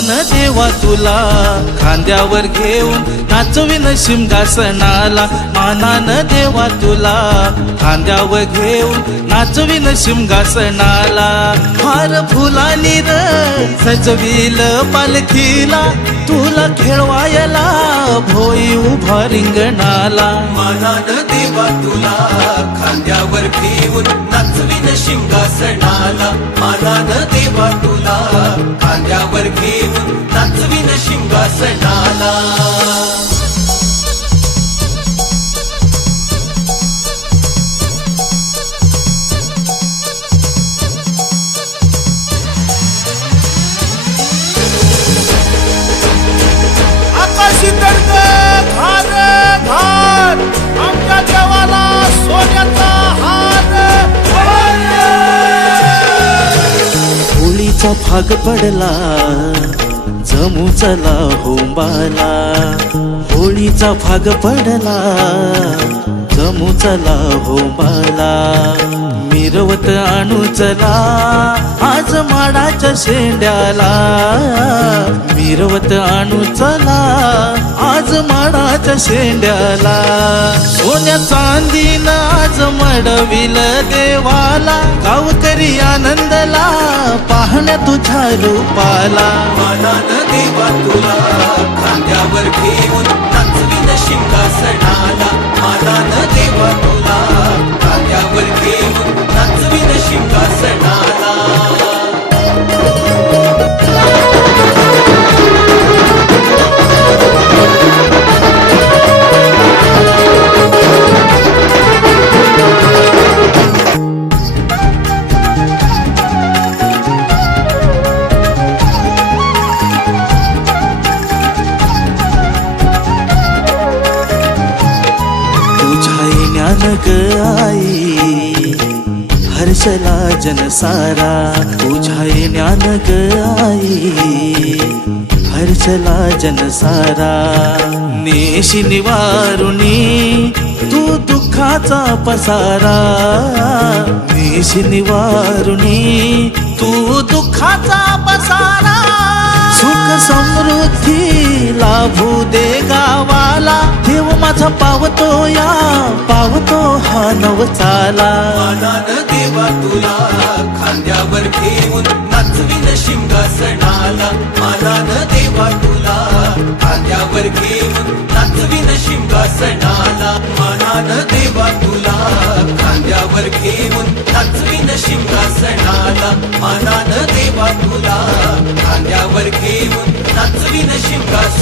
तुला खांद्यावर घेऊन नाचवीन शिमगासनाला मानान देवा तुला खांद्यावर घेऊन नाचवीन शिमगासनाला. हार फुलानी र सजविल पालखीला तुला खेळवायला भोई उभा रिंगणाला. मानान देवा तुला खांद्यावर घेऊन नाच चा भाग पडला. जमू चला होंबाला. होळीचा भाग पडला. जमू चला होंबाला. मिरवत आणू चला. आज माडाच्या शेंड्याला. मिरवत आणू चला. आज माडाच्या शेंड्याला. सोन्या चांदीनं आज मडविल देवाला. गावकरी आनंदला पाहण्या तुझ्या रूपाला. मानान देवा तुला खांद्यावर घेऊन नाचवीन शिंगासनाला मानान देवा ग आई। हर्षला जनसारा तुझ्या ज्ञान ग आई। हर्षला जनसारा नेशी निवारुणी तू दुःखाचा पसारा। नेशी निवारुणी तू दुःखाचा पसारा। सुख समृद्धी लाभू दे गाव। माझा पावतो या पावतो हा नवचाला मानान देवा तुला खांद्यावर घेऊन नाचवीन शिंगासनाला न देवा तुला खांद्यावर घेऊन नाचवीन शिंगासनाला मानान देवा तुला खांद्यावर घेऊन नाचवीन शिंगासनाला मानान देवा तुला खांद्यावर घेऊन नाचवीन शिंगास